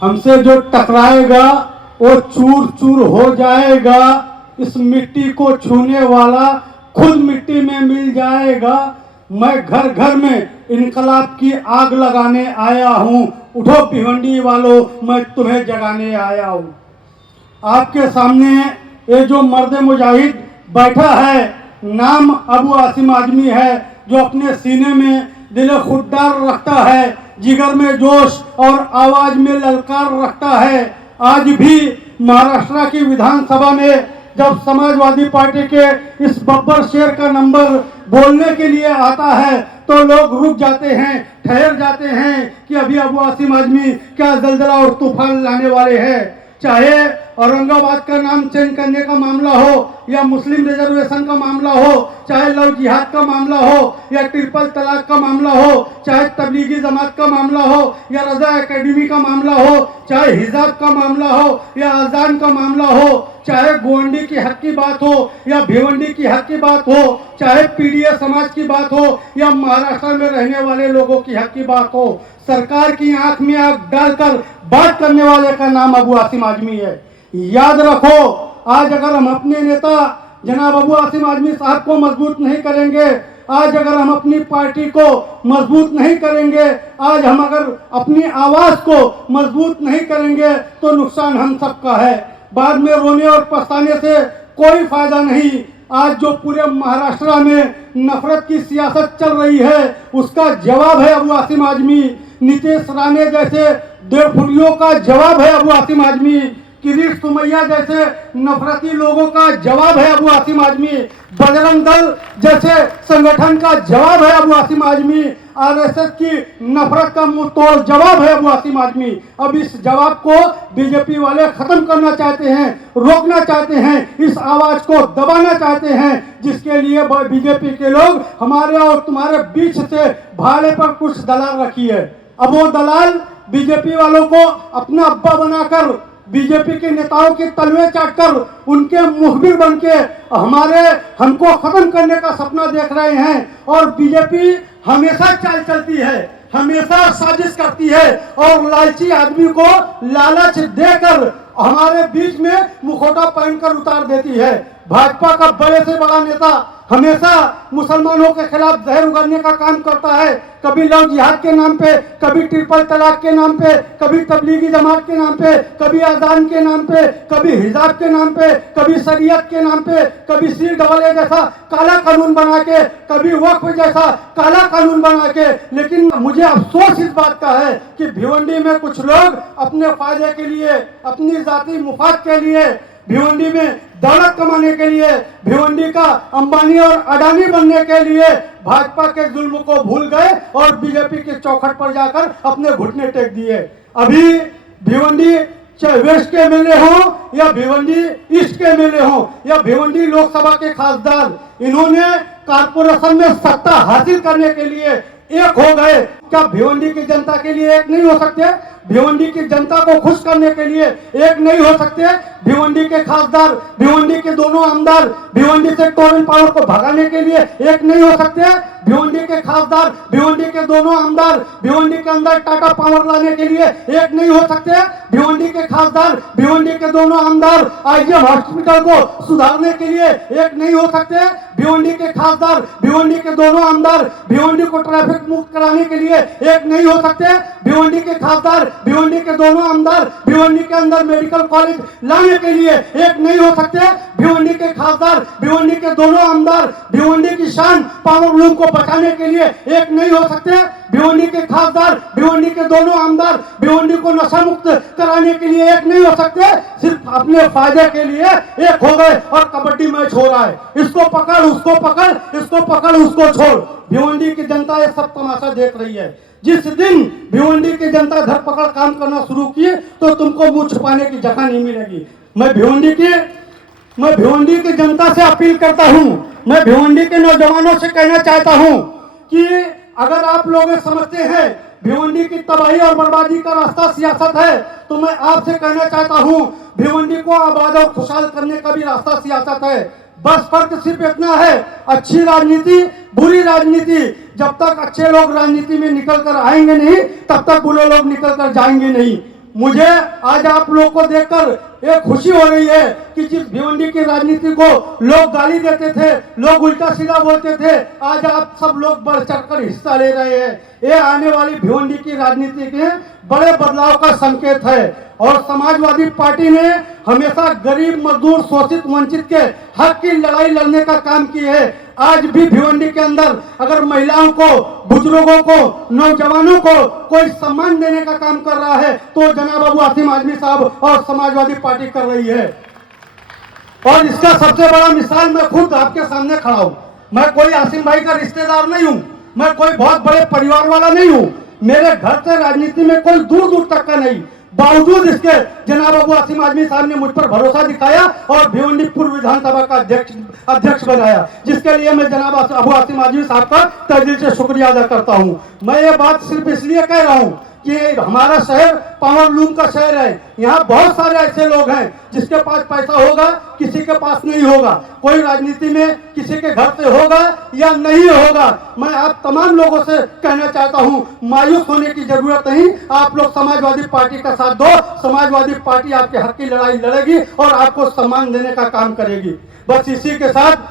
हमसे जो टकराएगा वो चूर चूर हो जाएगा। इस मिट्टी को छूने वाला खुद मिट्टी में मिल जाएगा। मैं घर घर में इनकलाब की आग लगाने आया हूँ। उठो भिवंडी वालों, मैं तुम्हें जगाने आया हूँ। आपके सामने ये जो मर्द मुजाहिद बैठा है, नाम अबू आसिम आजमी है, जो अपने सीने में दिल खुददार रखता है, जिगर में जोश और आवाज में ललकार रखता है। आज भी महाराष्ट्र की विधानसभा में जब समाजवादी पार्टी के इस बब्बर शेर का नंबर बोलने के लिए आता है तो लोग रुक जाते हैं, ठहर जाते हैं कि अभी अबू आसिम आजमी क्या जलजला और तूफान लाने वाले हैं। चाहे औरंगाबाद का नाम चेंज करने का मामला हो या मुस्लिम रिजर्वेशन का मामला हो, चाहे लव जिहाद का मामला हो या ट्रिपल तलाक का मामला हो, चाहे तबलीगी जमात का मामला हो या रजा एकेडमी का मामला हो, चाहे हिजाब का मामला हो या अजान का मामला हो, चाहे गोंडी की हक की बात हो या भिवंडी की हक की बात हो, चाहे पीडीए समाज की बात हो या महाराष्ट्र में रहने वाले लोगों की हक की बात हो, सरकार की आंख में आंख डालकर बात करने वाले का नाम अबू आसिम आजमी है। याद रखो, आज अगर हम अपने नेता जनाब अबू आसिम आजमी साहब को मजबूत नहीं करेंगे, आज अगर हम अपनी पार्टी को मजबूत नहीं करेंगे, आज हम अगर अपनी आवाज को मजबूत नहीं करेंगे तो नुकसान हम सबका है। बाद में रोने और पछताने से कोई फायदा नहीं। आज जो पूरे महाराष्ट्र में नफरत की सियासत चल रही है उसका जवाब है अबू आसिम आजमी। नीतीश राणे जैसे देड़फुलियों का जवाब है अबू आसिम आजमी। किरीट सुमैया जैसे नफरती लोगों का जवाब है अबू आसिम आजमी। बजरंग दल जैसे संगठन का जवाब है अबू आसिम आजमी। आरएसएस की नफरत का मुंह तोड़ जवाब है अबू आसिम आजमी। अब इस जवाब को बीजेपी वाले खत्म करना चाहते हैं, रोकना चाहते हैं, इस आवाज को दबाना चाहते हैं, जिसके लिए बीजेपी के लोग हमारे और तुम्हारे बीच से भाले पर कुछ दलाल रखी है। अब वो दलाल बीजेपी वालों को अपना अब्बा बनाकर, बीजेपी के नेताओं के तलवे चाटकर, उनके मुखबिर बनके हमको खत्म करने का सपना देख रहे हैं। और बीजेपी हमेशा चाल चलती है, हमेशा साजिश करती है और लालची आदमी को लालच देकर हमारे बीच में मुखौटा पहनकर उतार देती है। भाजपा का बड़े से बड़ा नेता हमेशा मुसलमानों के खिलाफ जहर उगलने का काम करता है, कभी लव जिहाद के नाम पे, कभी ट्रिपल तलाक के नाम पे, कभी तबलीगी जमात के नाम पे, कभी अजान के नाम पे, कभी हिजाब के नाम पे, कभी शरीयत के नाम पे, कभी CAA जैसा काला कानून बना के, कभी वक्फ जैसा काला कानून बना के। लेकिन मुझे अफसोस इस बात का है कि भिवंडी में कुछ लोग अपने फायदे के लिए, अपनी जाती मुफाद के लिए, भिवंडी में दौलत कमाने के लिए, भिवंडी का अंबानी और अडानी बनने के लिए भाजपा के जुल्म को भूल गए और बीजेपी के चौखट पर जाकर अपने घुटने टेक दिए। अभी भिवंडी वेस्ट के एमएलए हो या भिवंडी ईस्ट के एमएलए हो या भिवंडी लोकसभा के खासदार, इन्होंने कारपोरेशन में सत्ता हासिल करने के लिए एक हो गए। क्या भिवंडी की जनता के लिए एक नहीं हो सकते? भिवंडी की जनता को खुश करने के लिए एक नहीं हो सकते? भिवंडी के खासदार, भिवंडी के दोनों आमदार भिवंडी से टोरन पावर को भगाने के लिए एक नहीं हो सकते? भिवंडी के खासदार, भिवंडी के दोनों आमदार भिवंडी के अंदर टाटा पावर लाने के लिए एक नहीं हो सकते? भिवंडी के खासदार, भिवंडी के दोनों आमदार आईजीएम हॉस्पिटल को सुधारने के लिए एक नहीं हो सकते? भिवंडी के खासदार, भिवंडी के दोनों आमदार भिवंडी को ट्रैफिक मुक्त कराने के लिए एक नहीं हो सकते? भिवंडी के खासदार, भिवंडी के दोनों आमदार भिवंडी के अंदर मेडिकल कॉलेज लाने के लिए एक नहीं हो सकते? भिवंडी के खासदार, भिवंडी के दोनों आमदार भिवंडी की शान पावर लूम को बचाने के लिए एक नहीं हो सकते? भिवंडी के खासदार, भिवंडी के दोनों आमदार भिवंडी को नशा मुक्त कराने के लिए एक नहीं हो सकते? सिर्फ अपने फायदे के लिए एक हो गए और कबड्डी मैच हो रहा है। इसको पकड़, उसको पकड़, इसको पकड़, उसको छोड़। भिवंडी की जनता ये सब तमाशा देख रही है। जिस दिन भिवंडी की जनता धरपकड़ काम करना शुरू की तो तुमको मुंह छुपाने की जगह नहीं मिलेगी। मैं भिवंडी की जनता से अपील करता हूं, मैं भिवंडी के नौजवानों से कहना चाहता हूं कि अगर आप लोग समझते हैं भिवंडी की तबाही और बर्बादी का रास्ता सियासत है, तो मैं आपसे कहना चाहता हूं भिवंडी को आबाद और खुशहाल करने का भी रास्ता सियासत है। बस फर्क सिर्फ इतना है, अच्छी राजनीति, बुरी राजनीति। जब तक अच्छे लोग राजनीति में निकल कर आएंगे नहीं, तब तक बुरे लोग निकल कर जाएंगे नहीं। मुझे आज आप लोग को देखकर एक खुशी हो रही है कि जिस भिवंडी की राजनीति को लोग गाली देते थे, लोग उल्टा सीधा बोलते थे, आज आप सब लोग बढ़ चढ़कर हिस्सा ले रहे हैं। ये आने वाली भिवंडी की राजनीति के बड़े बदलाव का संकेत है। और समाजवादी पार्टी ने हमेशा गरीब, मजदूर, शोषित, वंचित के हक की लड़ाई लड़ने का काम की है। आज भी भिवंडी के अंदर अगर महिलाओं को, बुजुर्गों को, नौजवानों को कोई सम्मान देने का काम कर रहा है तो जनाब अबू आसिम आजमी साहब और समाजवादी पार्टी कर रही है। और इसका सबसे बड़ा मिसाल मैं खुद आपके सामने खड़ा हूं। मैं कोई आसिम भाई का रिश्तेदार नहीं हूं, मैं कोई बहुत बड़े परिवार वाला नहीं हूं, मेरे घर से राजनीति में कोई दूर दूर तक का नहीं। बावजूद इसके जनाब अबू आसिम आजमी साहब ने मुझ पर भरोसा दिखाया और भिवंडी पूर्व विधानसभा का अध्यक्ष बनाया, जिसके लिए मैं जनाब अबू आसिम आजमी साहब का तहे दिल से शुक्रिया अदा करता हूं। मैं ये बात सिर्फ इसलिए कह रहा हूं कि हमारा शहर पावर लूम का शहर है। यहाँ बहुत सारे ऐसे लोग हैं जिसके पास पैसा होगा, किसी के पास नहीं होगा, कोई राजनीति में किसी के घर से होगा या नहीं होगा। मैं आप तमाम लोगों से कहना चाहता हूँ, मायूस होने की जरूरत नहीं। आप लोग समाजवादी पार्टी का साथ दो, समाजवादी पार्टी आपके हक की लड़ाई लड़ेगी और आपको सम्मान देने का काम करेगी। बस इसी के साथ